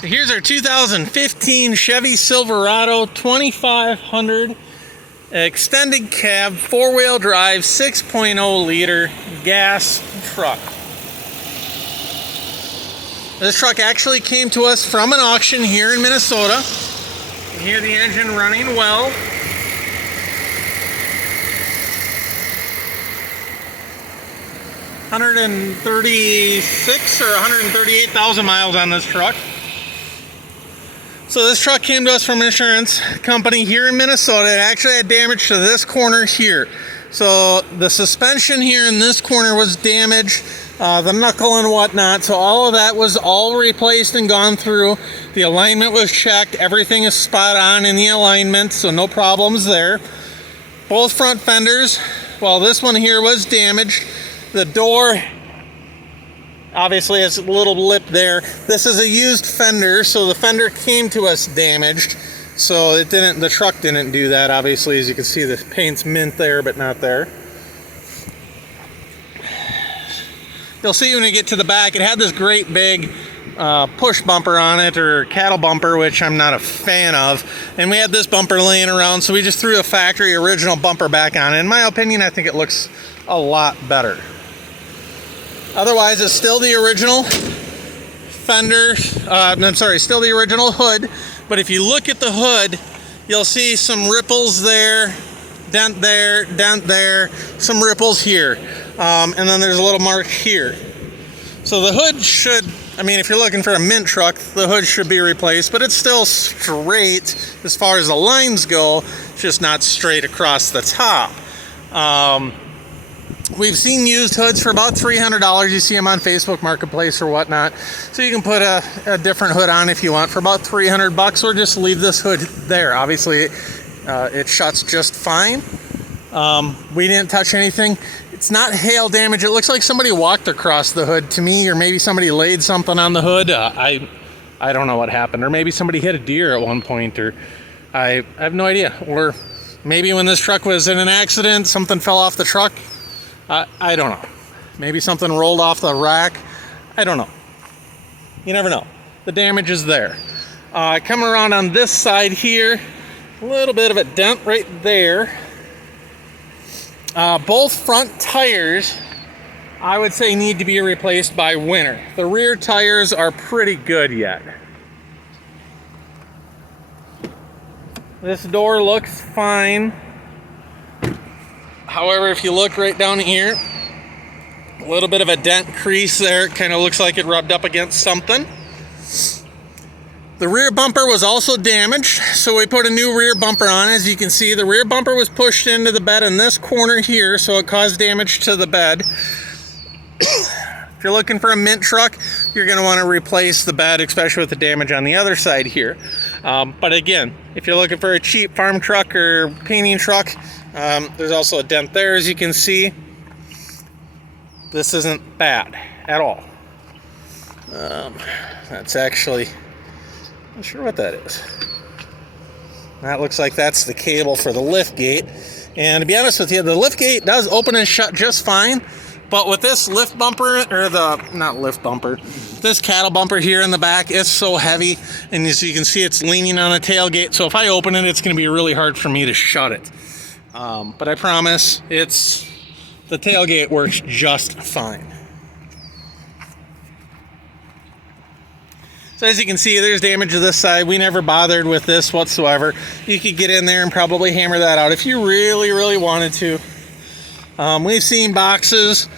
So here's our 2015 Chevy Silverado 2500 extended cab, 4-wheel drive, 6.0 liter gas truck. This truck actually came to us from an auction here in Minnesota. You can hear the engine running well. $136 or 138,000 miles on this truck. So this truck came to us from an insurance company here in Minnesota. It actually had damage to this corner here. So the suspension here in this corner was damaged, the knuckle and whatnot. So all of that was all replaced and gone through. The alignment was checked. Everything is spot on in the alignment, so no problems there. Both front fenders, well, this one here was damaged. The door obviously has a little lip there. This is a used fender, so the fender came to us damaged. So it didn't, the truck didn't do that, obviously. As you can see, the paint's mint there, but not there. You'll see when you get to the back, it had this great big push bumper on it, or cattle bumper, which I'm not a fan of. And we had this bumper laying around, so we just threw a factory original bumper back on it. In my opinion, I think it looks a lot better. Otherwise, it's still the original fender, still the original hood. But if you look at the hood, you'll see some ripples there, dent there, some ripples here. And then there's a little mark here. So the hood should, I mean, if you're looking for a mint truck, the hood should be replaced, but it's still straight as far as the lines go, just not straight across the top. We've seen used hoods for about $300. You see them on Facebook Marketplace or whatnot. So you can put a different hood on if you want for about $300, or just leave this hood there. Obviously, it shuts just fine. We didn't touch anything. It's not hail damage. It looks like somebody walked across the hood to me, or maybe somebody laid something on the hood. I don't know what happened. Or maybe somebody hit a deer at one point, or I have no idea. Or maybe when this truck was in an accident, something fell off the truck. I don't know. Maybe something rolled off the rack. I don't know. You never know. The damage is there. Come around on this side here, a little bit of a dent right there. Both front tires, I would say, need to be replaced by winter. The rear tires are pretty good yet. This door looks fine. However, if you look right down here, a little bit of a dent crease there. It kind of looks like it rubbed up against something. The rear bumper was also damaged, so we put a new rear bumper on. As you can see, the rear bumper was pushed into the bed in this corner here, so it caused damage to the bed. If you're looking for a mint truck, you're going to want to replace the bed, especially with the damage on the other side here. But again, if you're looking for a cheap farm truck or painting truck, there's also a dent there, as you can see. This isn't bad at all. That's actually, I'm not sure what that is. That looks like that's the cable for the lift gate. And to be honest with you, the lift gate does open and shut just fine. But with this lift bumper, or this cattle bumper here in the back, it's so heavy. And as you can see, it's leaning on the tailgate. So if I open it, it's going to be really hard for me to shut it. But I promise, the tailgate works just fine. So as you can see, there's damage to this side. We never bothered with this whatsoever. You could get in there and probably hammer that out if you really, really wanted to. We've seen boxes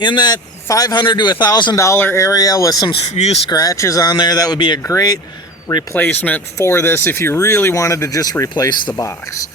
in that $500 to $1,000 area with some few scratches on there. That would be a great replacement for this if you really wanted to just replace the box.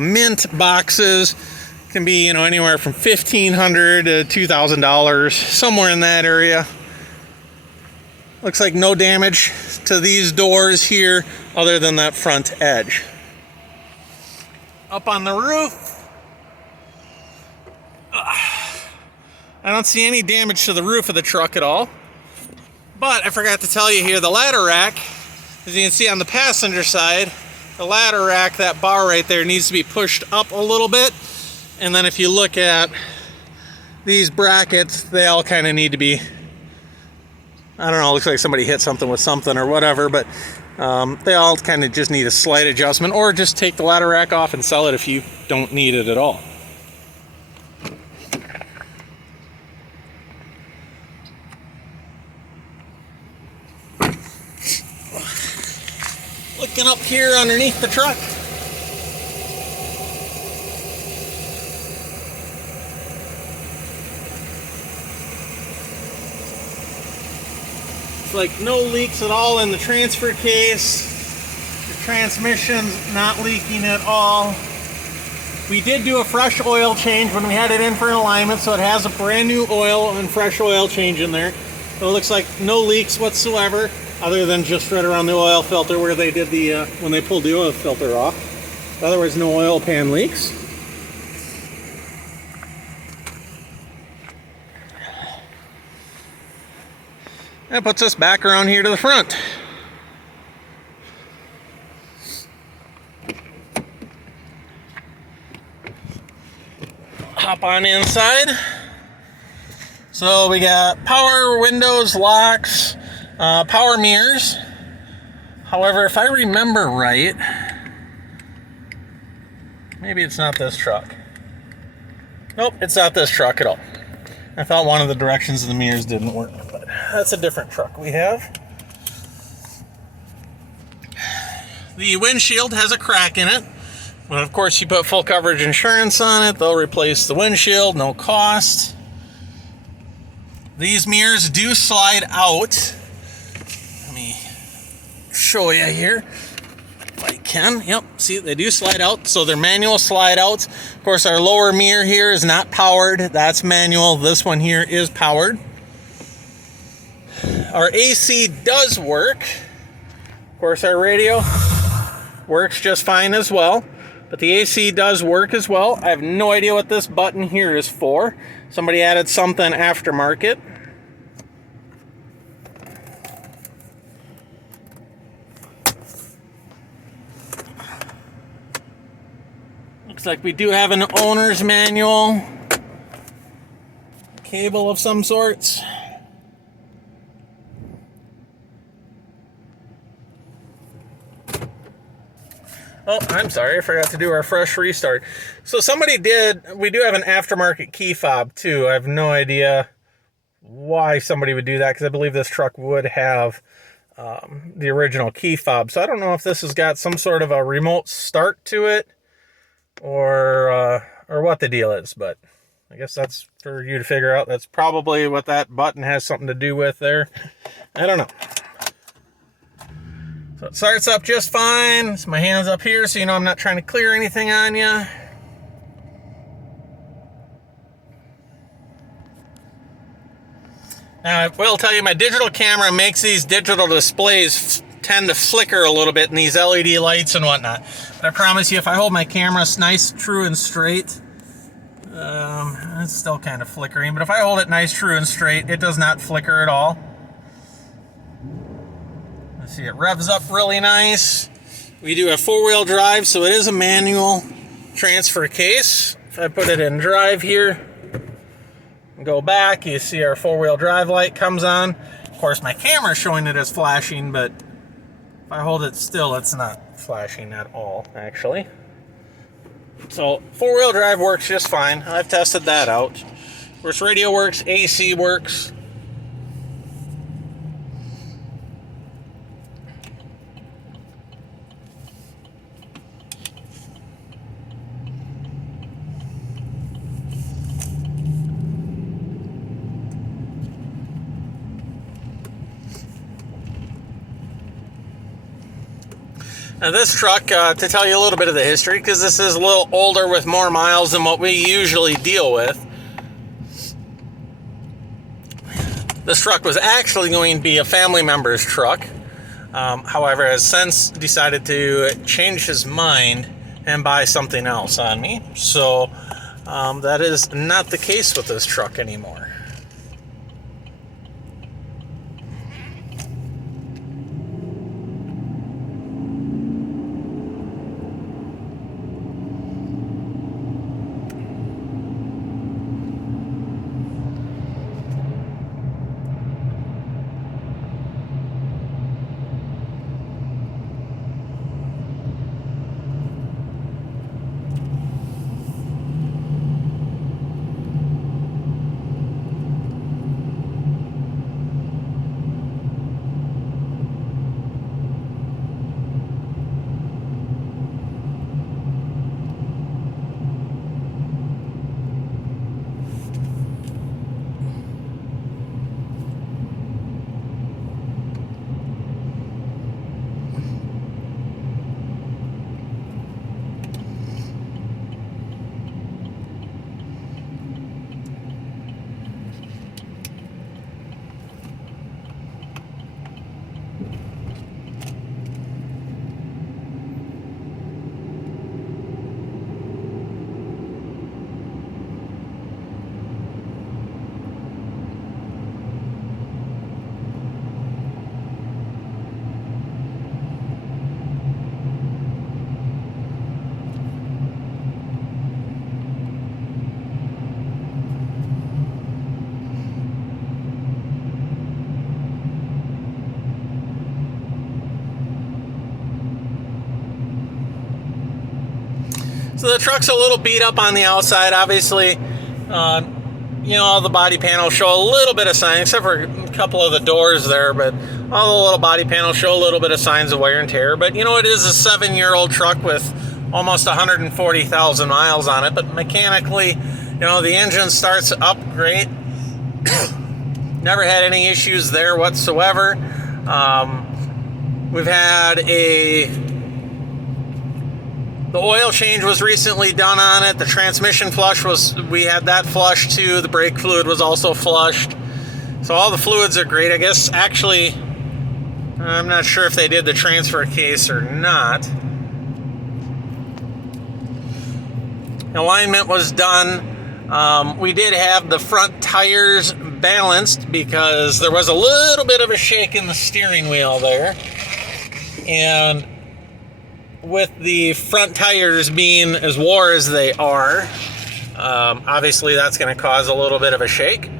Mint boxes can be, anywhere from $1,500 to $2,000, somewhere in that area. Looks like no damage to these doors here other than that front edge. Up on the roof, I don't see any damage to the roof of the truck at all. But I forgot to tell you here, the ladder rack, as you can see on the passenger side, the ladder rack, that bar right there, needs to be pushed up a little bit. And then if you look at these brackets, they all kind of need to be I don't know, it looks like somebody hit something with something or whatever, but they all kind of just need a slight adjustment, or just take the ladder rack off and sell it if you don't need it at all. Looking up here underneath the truck. It's like no leaks at all in the transfer case. The transmission's not leaking at all. We did do a fresh oil change when we had it in for an alignment, so it has a brand new oil and fresh oil change in there. So it looks like no leaks whatsoever, other than just right around the oil filter where they did the, when they pulled the oil filter off. Otherwise, no oil pan leaks. That puts us back around here to the front. Hop on inside. So we got power windows, locks, power mirrors. However, if I remember right, maybe it's not this truck. Nope, it's not this truck at all. I thought one of the directions of the mirrors didn't work, but that's a different truck we have. The windshield has a crack in it, but of course you put full coverage insurance on it, they'll replace the windshield, no cost. These mirrors do slide out. Let me show you here if I can. Yep, see, they do slide out, so they're manual slide outs. Of course, our lower mirror here is not powered. That's manual. This one here is powered. Our AC does work. Of course, our radio works just fine as well, but the AC does work as well. I have no idea what this button here is for. Somebody added something aftermarket. Looks like we do have an owner's manual. Cable of some sorts. Oh, I'm sorry, I forgot to do our fresh restart. So somebody did, we do have an aftermarket key fob too. I have no idea why somebody would do that, because I believe this truck would have the original key fob. So I don't know if this has got some sort of a remote start to it, or what the deal is, but I guess that's for you to figure out. That's probably what that button has something to do with there. I don't know. So it starts up just fine. So my hand's up here, so you know I'm not trying to clear anything on you. Now I will tell you, my digital camera makes these digital displays tend to flicker a little bit in these LED lights and whatnot. But I promise you, if I hold my camera nice, true, and straight, it's still kind of flickering, but if I hold it nice, true, and straight, it does not flicker at all. Let's see, it revs up really nice. We do have four-wheel drive, so it is a manual transfer case. If I put it in drive here and go back, you see our four-wheel drive light comes on. Of course, my camera's showing it as flashing, but if I hold it still, it's not flashing at all, actually. So four-wheel drive works just fine. I've tested that out. Of course, radio works, AC works. Now this truck, to tell you a little bit of the history, because this is a little older with more miles than what we usually deal with. This truck was actually going to be a family member's truck. However, has since decided to change his mind and buy something else on me. So that is not the case with this truck anymore. So the truck's a little beat up on the outside, obviously. You know, all the body panels show a little bit of sign, except for a couple of the doors there, but all the little body panels show a little bit of signs of wear and tear. But, you know, it is a 7-year-old truck with almost 140,000 miles on it, but mechanically, you know, the engine starts up great. Never had any issues there whatsoever. We've had the oil change was recently done on it. The transmission flush we had that flushed too. The brake fluid was also flushed. So all the fluids are great. I guess actually, I'm not sure if they did the transfer case or not. Alignment was done. We did have the front tires balanced because there was a little bit of a shake in the steering wheel there. And with the front tires being as wore as they are, obviously that's going to cause a little bit of a shake.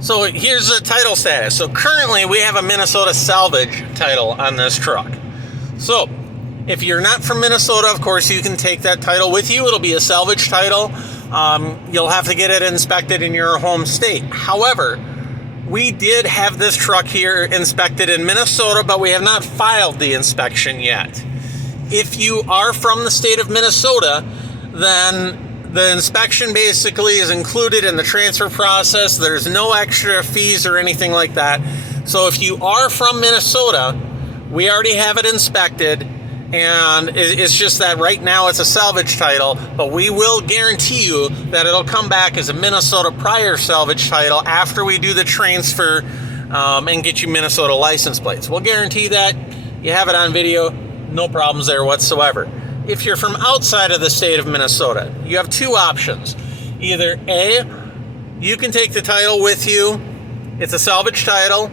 So here's the title status. So currently we have a Minnesota Salvage title on this truck. So if you're not from Minnesota, of course, you can take that title with you. It'll be a salvage title. You'll have to get it inspected in your home state. However, we did have this truck here inspected in Minnesota, but we have not filed the inspection yet. If you are from the state of Minnesota, then the inspection basically is included in the transfer process. There's no extra fees or anything like that. So if you are from Minnesota, we already have it inspected. And it's just that right now it's a salvage title, but we will guarantee you that it'll come back as a Minnesota prior salvage title after we do the transfer and get you Minnesota license plates. We'll guarantee that. You have it on video, no problems there whatsoever. If you're from outside of the state of Minnesota, you have two options. Either A, you can take the title with you. It's a salvage title.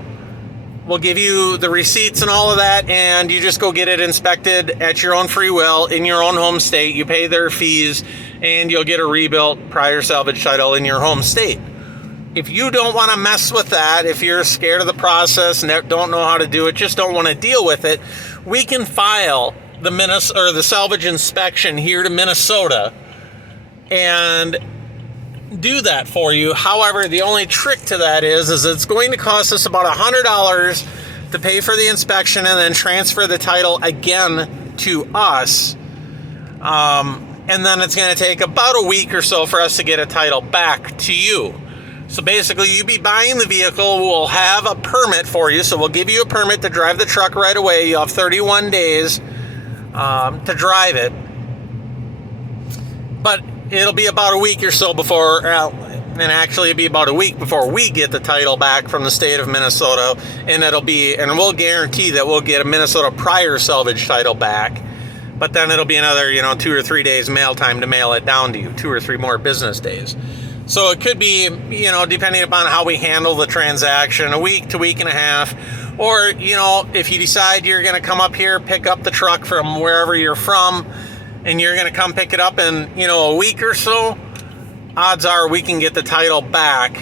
We'll give you the receipts and all of that, and you just go get it inspected at your own free will in your own home state. You pay their fees, and you'll get a rebuilt prior salvage title in your home state. If you don't want to mess with that, if you're scared of the process and don't know how to do it, just don't want to deal with it, we can file the salvage inspection here to Minnesota and do that for you. However, the only trick to that is it's going to cost us about $100 to pay for the inspection and then transfer the title again to us. And then it's going to take about a week or so for us to get a title back to you. So basically, you be buying the vehicle, we'll have a permit for you. So we'll give you a permit to drive the truck right away. You'll have 31 days to drive it. But it'll be about a week or so before, and actually it'll be about a week before we get the title back from the state of Minnesota, and we'll guarantee that we'll get a Minnesota prior salvage title back. But then it'll be another, 2 or 3 days mail time to mail it down to you, 2 or 3 more business days. So it could be, depending upon how we handle the transaction, a week to week and a half. Or, if you decide you're going to come up here, pick up the truck from wherever you're from, and you're going to come pick it up in, a week or so, odds are we can get the title back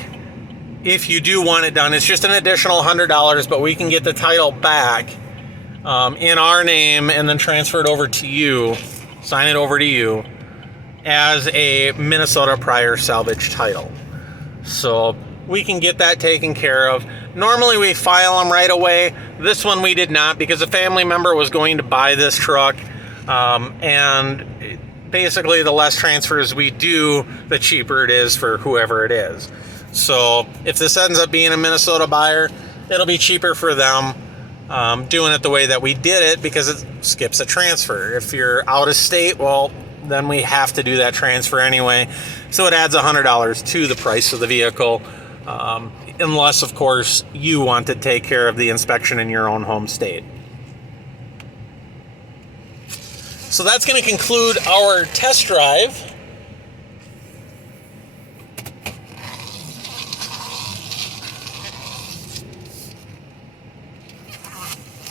if you do want it done. It's just an additional $100, but we can get the title back in our name and then transfer it over to you, sign it over to you as a Minnesota prior salvage title. So we can get that taken care of. Normally we file them right away. This one we did not because a family member was going to buy this truck. And basically the less transfers we do, the cheaper it is for whoever it is. So if this ends up being a Minnesota buyer, it'll be cheaper for them doing it the way that we did it because it skips a transfer. If you're out of state, well, then we have to do that transfer anyway. So it adds $100 to the price of the vehicle, unless, of course, you want to take care of the inspection in your own home state. So that's going to conclude our test drive.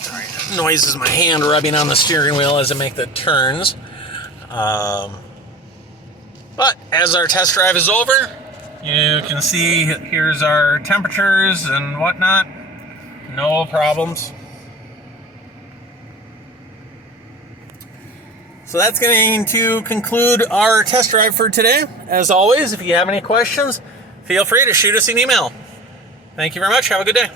Sorry, that noise is my hand rubbing on the steering wheel as I make the turns. But as our test drive is over, you can see here's our temperatures and whatnot. No problems. So that's going to conclude our test drive for today. As always, if you have any questions, feel free to shoot us an email. Thank you very much. Have a good day.